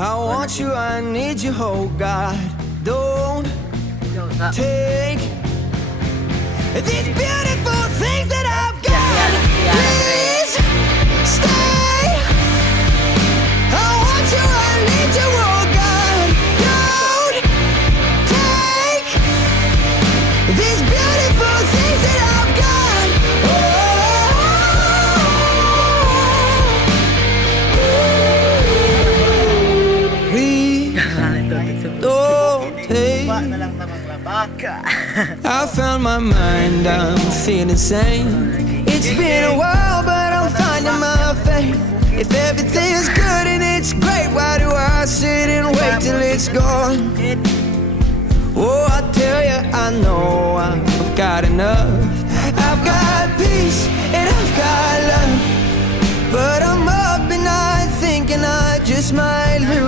I want you, I need you, oh God. Don't take these beautiful things that I've got. Please stay. I want you, I need you, oh God. Don't take these beautiful things that I've got. Please don't take. I found my mind, I'm feeling sane. It's been a while, but I'm finding my faith. If everything's good and it's great, why do I sit and wait till it's gone? Oh, I tell you, I know I've got enough. I've got